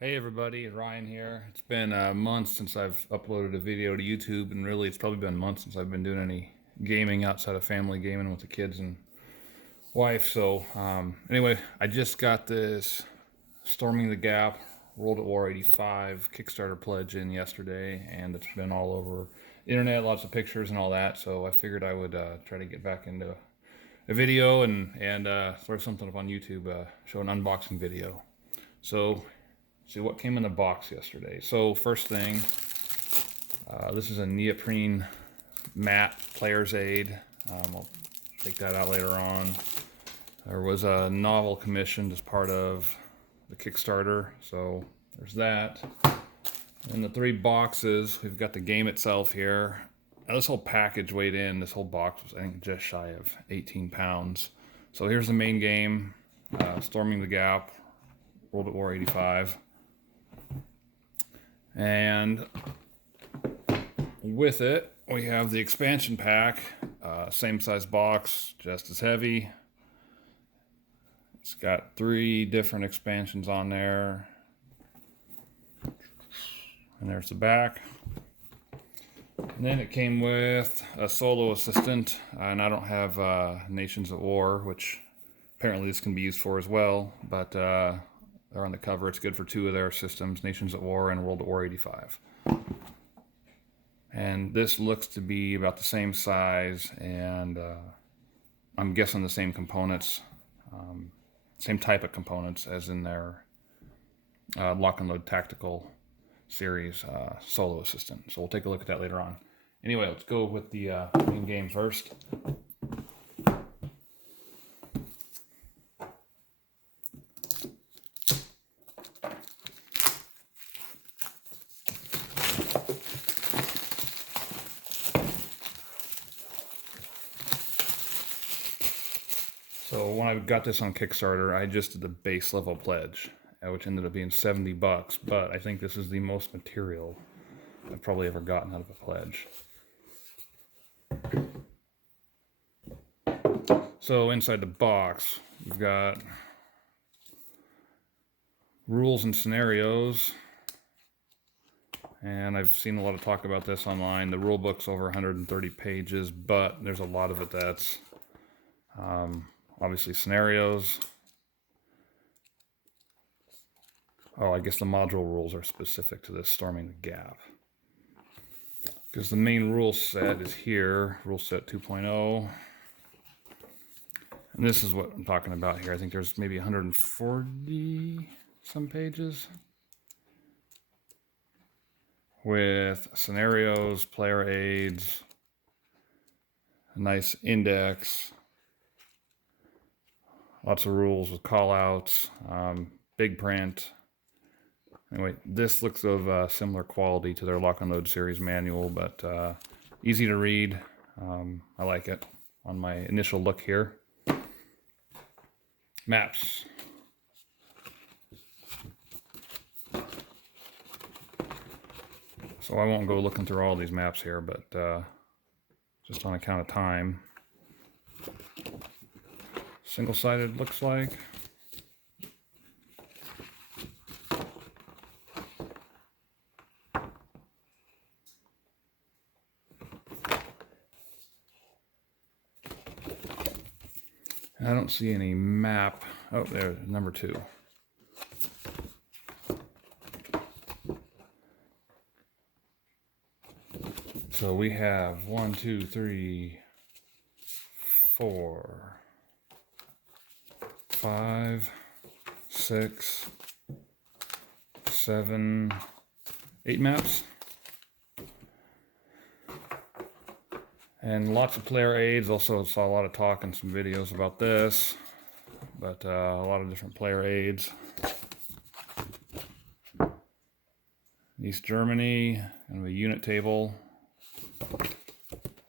Hey everybody, Ryan here. It's been months since I've uploaded a video to YouTube, and really it's probably been months since I've been doing any gaming outside of family gaming with the kids and wife. So anyway, I just got this Storming the Gap World at War 85 Kickstarter pledge in yesterday, and it's been all over the internet, lots of pictures and all that. So I figured I would try to get back into a video and throw something up on YouTube, show an unboxing video. So see what came in the box yesterday. So first thing, this is a neoprene mat player's aid. I'll take that out later on. There was a novel commissioned as part of the Kickstarter, so there's that. In the 3 boxes, we've got the game itself here. Now, this whole package weighed in, this whole box was I think just shy of 18 pounds. So here's the main game, Storming the Gap, World at War 85. And with it, we have the expansion pack, same size box, just as heavy. It's got 3 different expansions on there. And there's the back. And then it came with a solo assistant, and I don't have Nations at War, which apparently this can be used for as well, but they're on the cover. It's good for 2 of their systems, Nations at War and World at War 85. And this looks to be about the same size, and I'm guessing the same components, same type of components as in their Lock and Load Tactical Series Solo Assistant. So we'll take a look at that later on. Anyway, let's go with the main game first. So when I got this on Kickstarter, I just did the base level pledge, which ended up being $70, but I think this is the most material I've probably ever gotten out of a pledge. So inside the box, we've got rules and scenarios, and I've seen a lot of talk about this online. The rule book's over 130 pages, but there's a lot of it that's obviously scenarios. Oh, I guess the module rules are specific to this Storming the Gap, because the main rule set is here, rule set 2.0. And this is what I'm talking about here. I think there's maybe 140 some pages with scenarios, player aids, a nice index, lots of rules with call-outs, big print. Anyway, this looks of similar quality to their Lock and Load series manual, but easy to read. I like it on my initial look here. Maps. So I won't go looking through all these maps here, but just on account of time. Single-sided looks like. I don't see any map. Oh, there's number 2. So we have 1, 2, 3, 4, 5, 6, 7, 8 maps. And lots of player aids. Also saw a lot of talk and some videos about this, but a lot of different player aids. East Germany, kind of a unit table.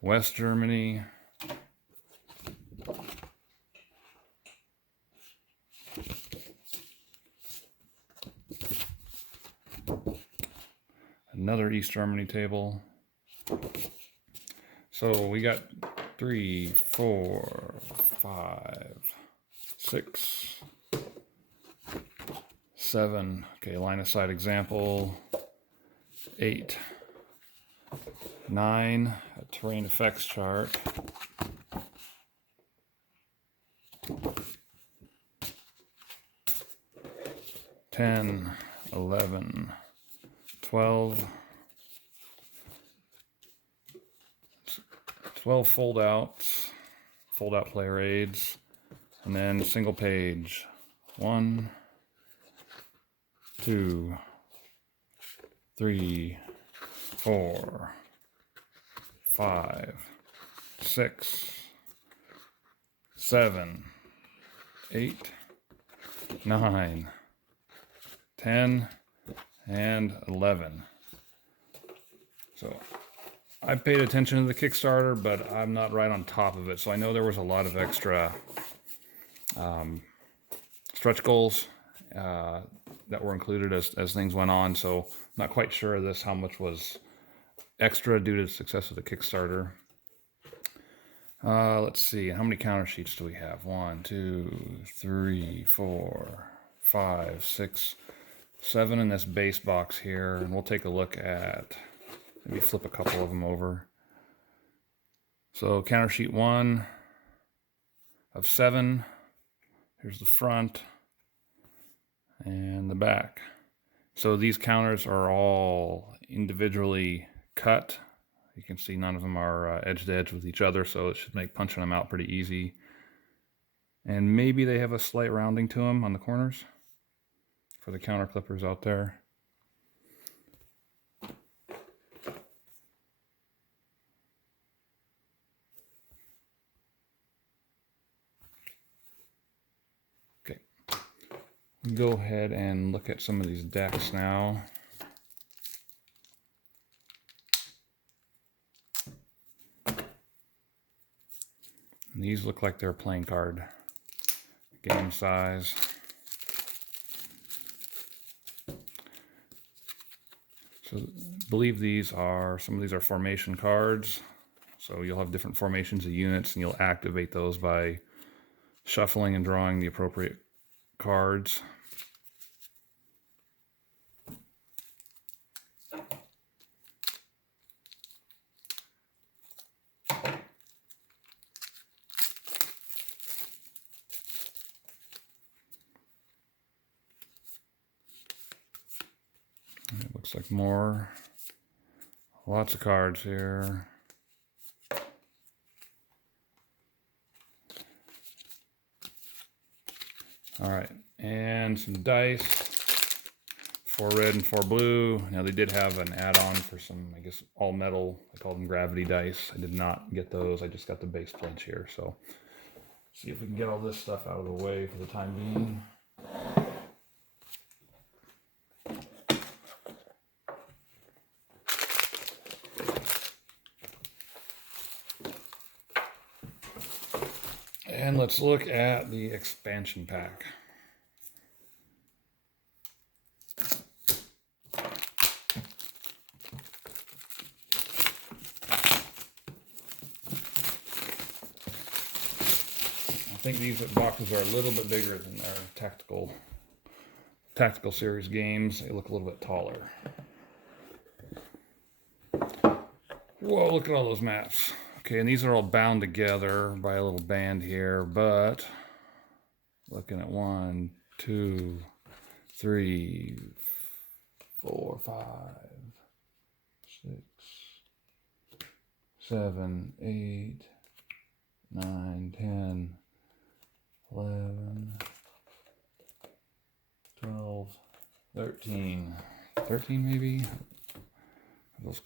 West Germany. Another East Germany table. So we got 3, 4, 5, 6, 7. Okay, line of sight example. 8. 9. A terrain effects chart. 10. 11. 12. 12 fold out player aids, and then single page. 1, 2, 3, 4, 5, 6, 7, 8, 9, 10, and 11. So I paid attention to the Kickstarter, but I'm not right on top of it. So I know there was a lot of extra stretch goals that were included as things went on. So I'm not quite sure of this, how much was extra due to the success of the Kickstarter. Let's see, how many counter sheets do we have? 1, 2, 3, 4, 5, 6, 7 in this base box here. And we'll take a look at, maybe flip a couple of them over. So counter sheet 1 of 7. Here's the front and the back. So these counters are all individually cut. You can see none of them are edge to edge with each other, so it should make punching them out pretty easy. And maybe they have a slight rounding to them on the corners for the counter clippers out there. Okay, go ahead and look at some of these decks now. And these look like they're playing card game size. So I believe some of these are formation cards. So you'll have different formations of units and you'll activate those by shuffling and drawing the appropriate cards. It looks like more. Lots of cards here. All right, and some dice. 4 red and 4 blue. Now they did have an add-on for some, I guess, all metal. I call them gravity dice. I did not get those. I just got the base plates here. So see if we can get all this stuff out of the way for the time being. And let's look at the expansion pack. I think these boxes are a little bit bigger than their tactical series games. They look a little bit taller. Whoa, look at all those maps. Okay, and these are all bound together by a little band here, but looking at 1, 2, 3, 4, 5, 6, 7, 8, 9, 10, 11, 12, 13. 13 maybe? Those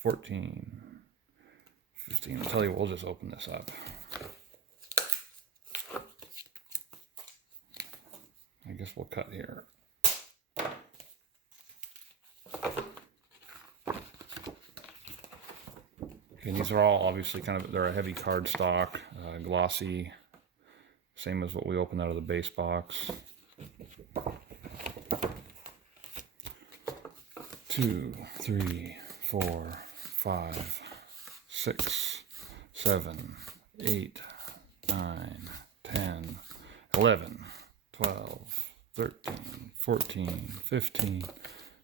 14. 15. I'll tell you what, we'll just open this up. I guess we'll cut here. Okay, these are all obviously they're a heavy cardstock, glossy, same as what we opened out of the base box. 2, 3, 4, 5, 6, 7, 8, 9, 10, 11, 12, 13, 14, 15,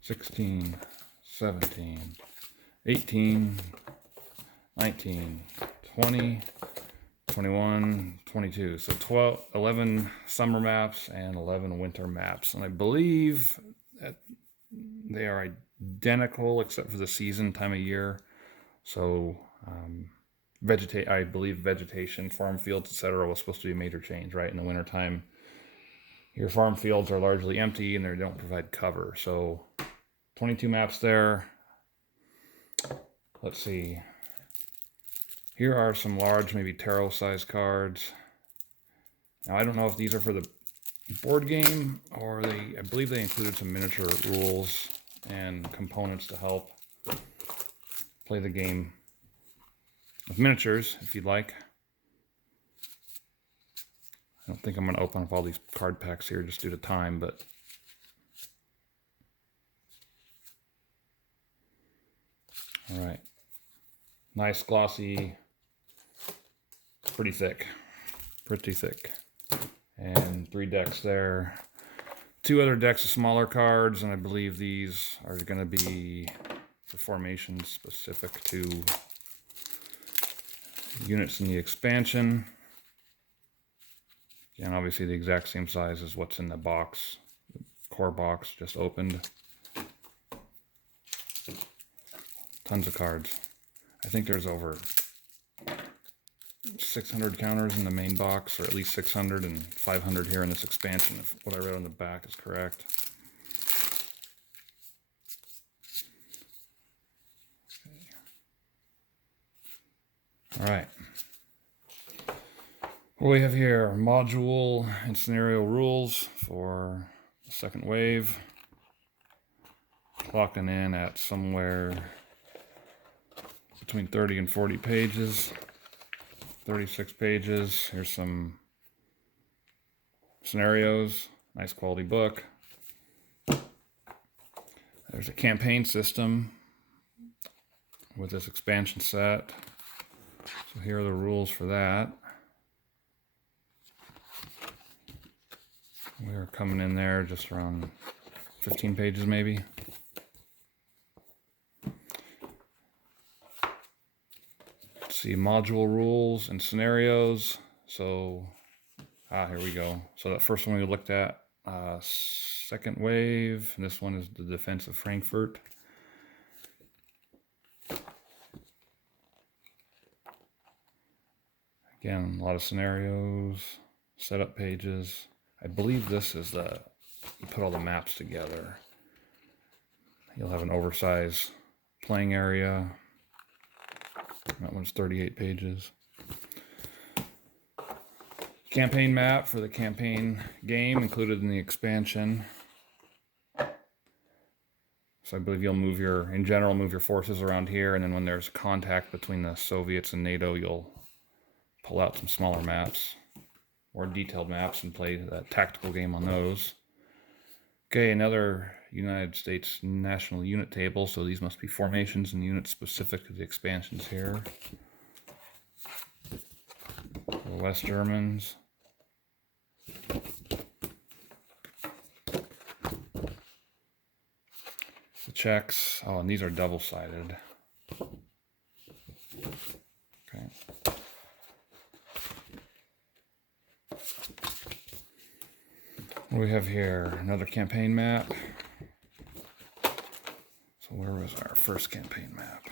16, 17, 18, 19, 20, 21, 22. So 12, 11 summer maps and 11 winter maps. And I believe that they are identical except for the season, time of year. So I believe vegetation, farm fields, etc. was supposed to be a major change, right? In the wintertime, your farm fields are largely empty and they don't provide cover. So 22 maps there. Let's see. Here are some large, maybe tarot-sized cards. Now, I don't know if these are for the board game or I believe they included some miniature rules and components to help play the game with miniatures, if you'd like. I don't think I'm going to open up all these card packs here just due to time, but all right. Nice, glossy, pretty thick. And 3 decks there. 2 other decks of smaller cards, and I believe these are going to be for formations specific to units in the expansion. And obviously the exact same size as what's in the box, the core box just opened. Tons of cards. I think there's over 600 counters in the main box, or at least 600 and 500 here in this expansion, if what I read on the back is correct. Okay. All right. What we have here are module and scenario rules for the second wave. Clocking in at somewhere between 30 and 40 pages. 36 pages. Here's some scenarios. Nice quality book. There's a campaign system with this expansion set. So here are the rules for that. We are coming in there just around 15 pages maybe. Let's see, module rules and scenarios. So, here we go. So that first one we looked at, second wave, and this one is the defense of Frankfurt. Again, a lot of scenarios, setup pages. I believe this is you put all the maps together. You'll have an oversized playing area. That one's 38 pages. Campaign map for the campaign game included in the expansion. So I believe you'll in general, move your forces around here, and then when there's contact between the Soviets and NATO, you'll pull out some smaller maps, more detailed maps, and play that tactical game on those. Okay, another United States national unit table, so these must be formations and units specific to the expansions here. The West Germans. The Czechs. Oh, and these are double-sided. Okay. What do we have here? Another campaign map. So where was our first campaign map?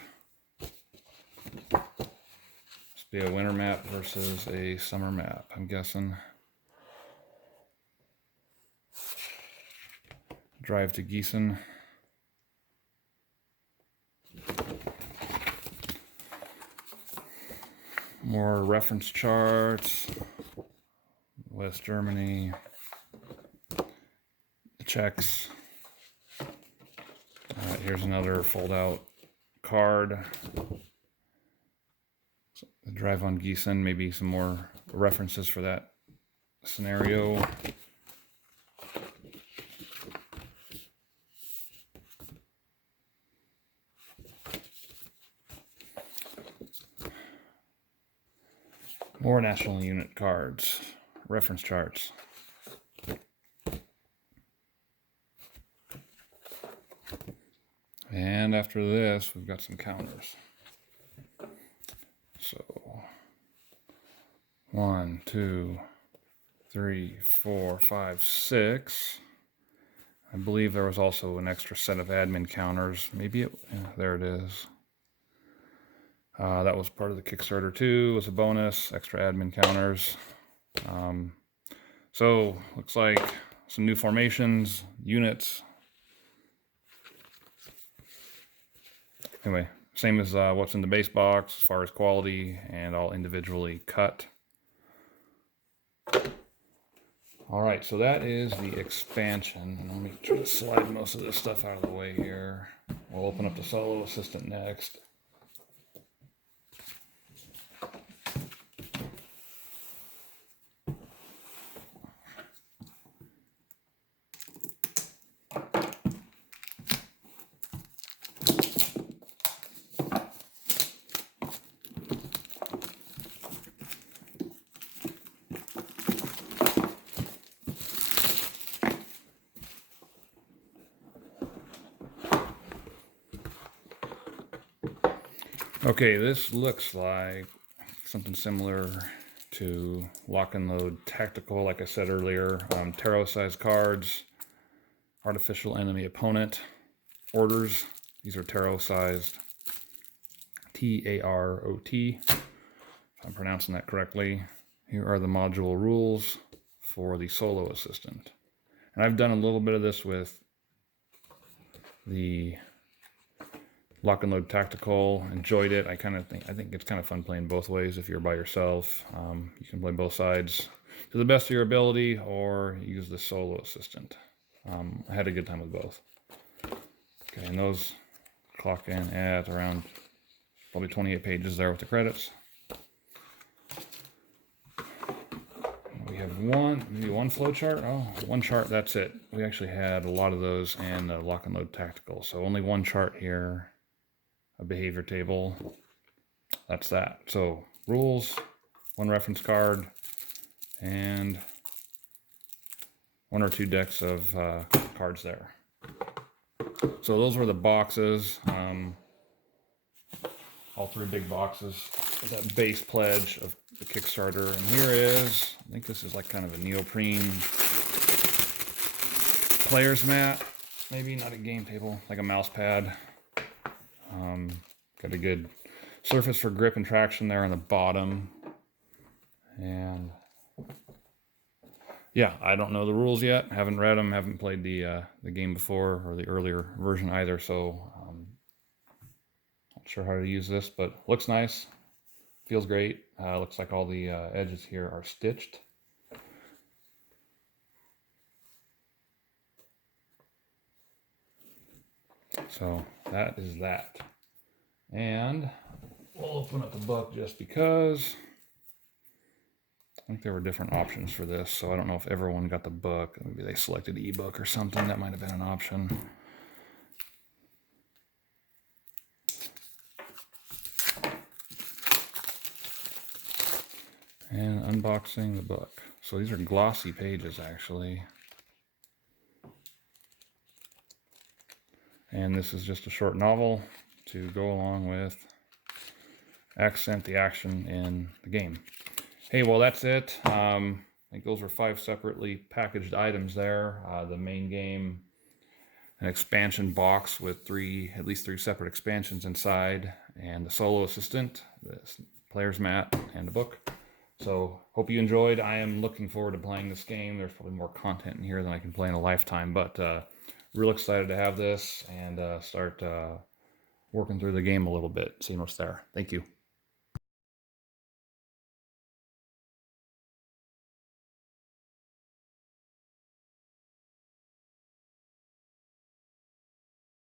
Must be a winter map versus a summer map, I'm guessing. Drive to Gießen. More reference charts. West Germany. The Czechs. Alright, here's another fold-out card. So the drive on Gießen, maybe some more references for that scenario. More national unit cards, reference charts. And after this, we've got some counters. So 1, 2, 3, 4, 5, 6. I believe there was also an extra set of admin counters. Maybe it, yeah, there it is. That was part of the Kickstarter too. It was a bonus, extra admin counters. So looks like some new formations, units. Anyway, same as what's in the base box as far as quality, and all individually cut. All right, so that is the expansion. And let me try to slide most of this stuff out of the way here. We'll open up the Solo Assistant next. Okay, this looks like something similar to Lock and Load Tactical, like I said earlier. Tarot-sized cards, artificial enemy opponent, orders. These are tarot-sized, T-A-R-O-T, if I'm pronouncing that correctly. Here are the module rules for the Solo Assistant. And I've done a little bit of this with the Lock and Load Tactical. Enjoyed it. I think it's kind of fun playing both ways. If you're by yourself, you can play both sides to the best of your ability, or use the Solo Assistant. I had a good time with both. Okay, and those clock in at around probably 28 pages there with the credits. We have maybe one flow chart. Oh, one chart, that's it. We actually had a lot of those in Lock and Load Tactical, so only one chart here. A behavior table. That's that. So rules, one reference card, and one or two decks of cards there. So those were the boxes. All three big boxes with that base pledge of the Kickstarter. And here is, I think this is like kind of a neoprene player's mat. Maybe not a game table, like a mouse pad. Got a good surface for grip and traction there on the bottom. And yeah, I don't know the rules yet. Haven't read them. Haven't played the game before, or the earlier version either. So not sure how to use this, but looks nice. Feels great. Looks like all the edges here are stitched. So that is that. And we'll open up the book just because I think there were different options for this. So I don't know if everyone got the book. Maybe they selected ebook or something. That might have been an option. And unboxing the book. So these are glossy pages actually. And this is just a short novel to go along with accent the action in the game. Hey, well, that's it. I think those were 5 separately packaged items there. The main game, an expansion box with at least three separate expansions inside, and the Solo Assistant, the player's mat, and the book. So hope you enjoyed. I am looking forward to playing this game. There's probably more content in here than I can play in a lifetime, but real excited to have this and start working through the game a little bit, seeing what's there. Thank you.